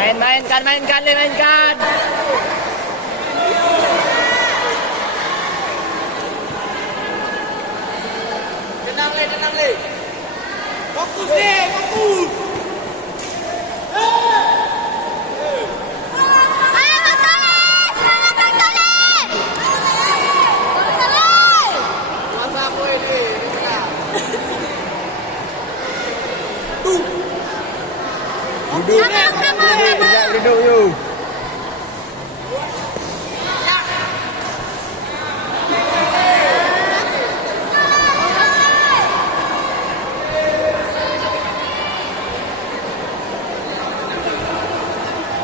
Mainkan. Tenang le. Fokus le, fokus. Duduk you.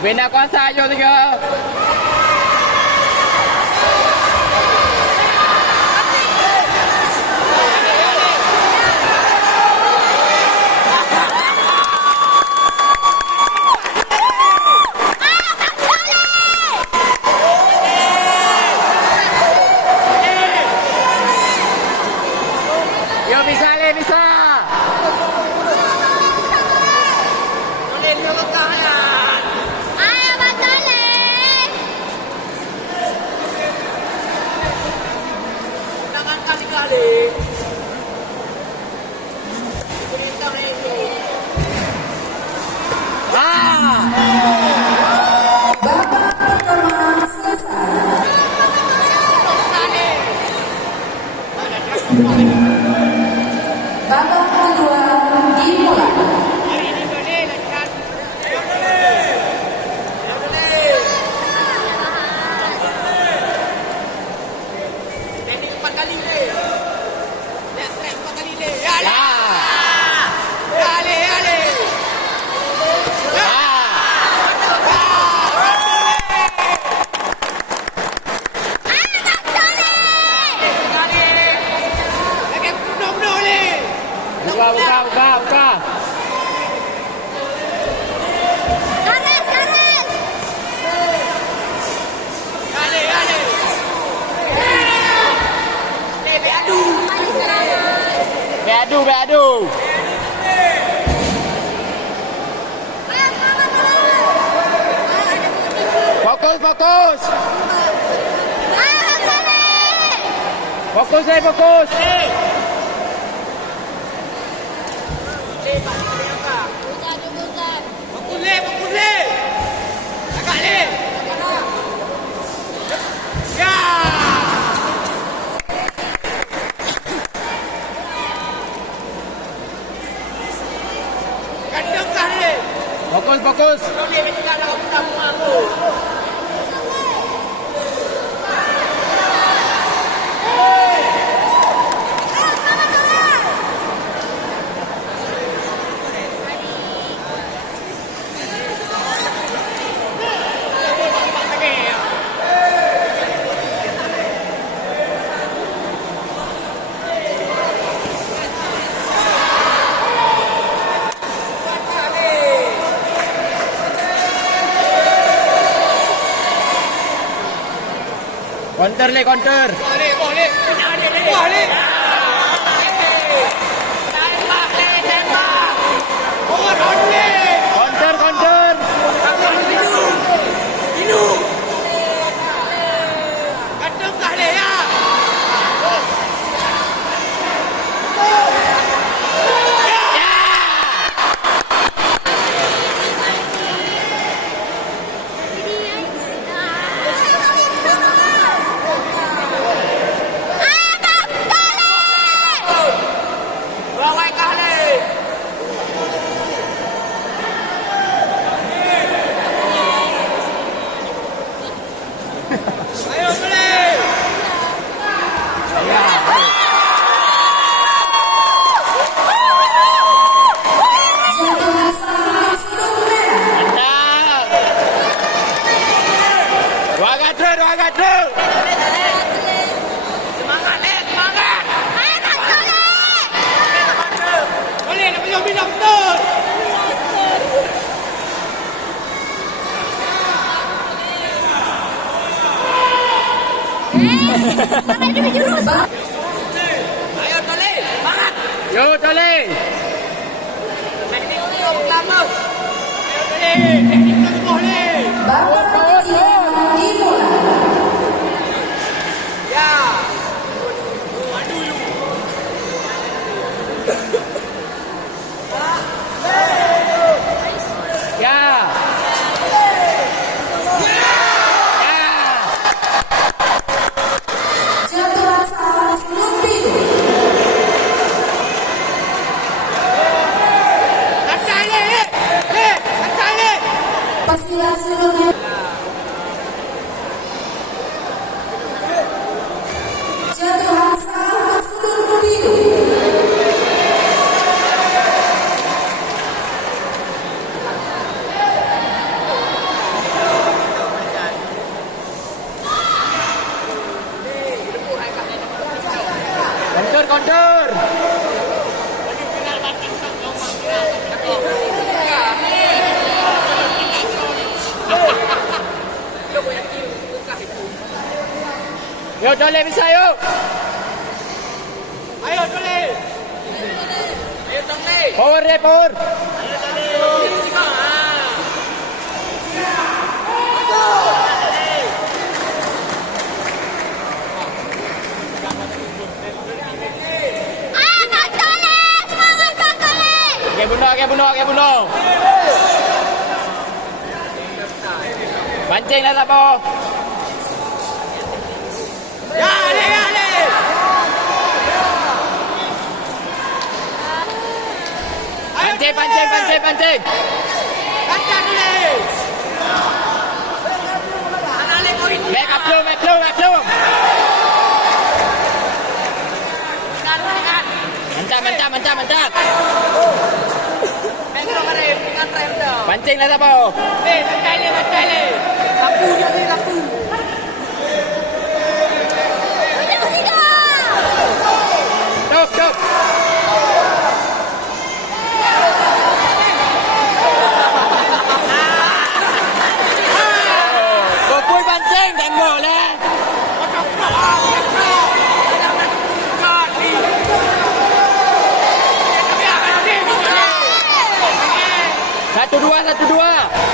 Bina kuasa ayo 3. Bisa. Ayo betul le. Tangan kali. Perintah itu. Babak pertama selesai. Babak kedua dimulai. Teknik 4 kali le. Teknik 4 kali le. Buka. Garis. Beadu. Fokus. Fokus. Fokus le. Agak le. Ya. Kandang kah le. Fokus. Kau ni tinggal dalam rumah aku. Counter. Boleh. Counter. Kandang kah le ya. Bawai kah le. Ayo boleh. Jatuh sampai kartu merah. Wagat tu. Semangat le, semangat. Boleh nak pergi bina betul. Pakai dia jurus. Ayo Tole, semangat. Yo Tole. Teknik untuk lama. Ayo Tole, teknik untuk Persilakan seluruhnya. Jatuhan sah berseluruh biru. Kontur. Yo, Dole bisa yuk. Ayo Dole. Ayo Dole. Power deh, power. Ini juga. Ah, Kak Tole! Semangat Kak Tole! Oke, bunuh. Pancing lah, Sabo. Ya, Ale. Pancing. Lancar Dole. Anak Ale kau ini. Back up belum. Mantap. Dengan rem dah. Pancing lah, Sabo. Lancar le. Kapu dia ni kapu. Yang ketiga! Duk. Bopui pancing dan boleh. Satu dua.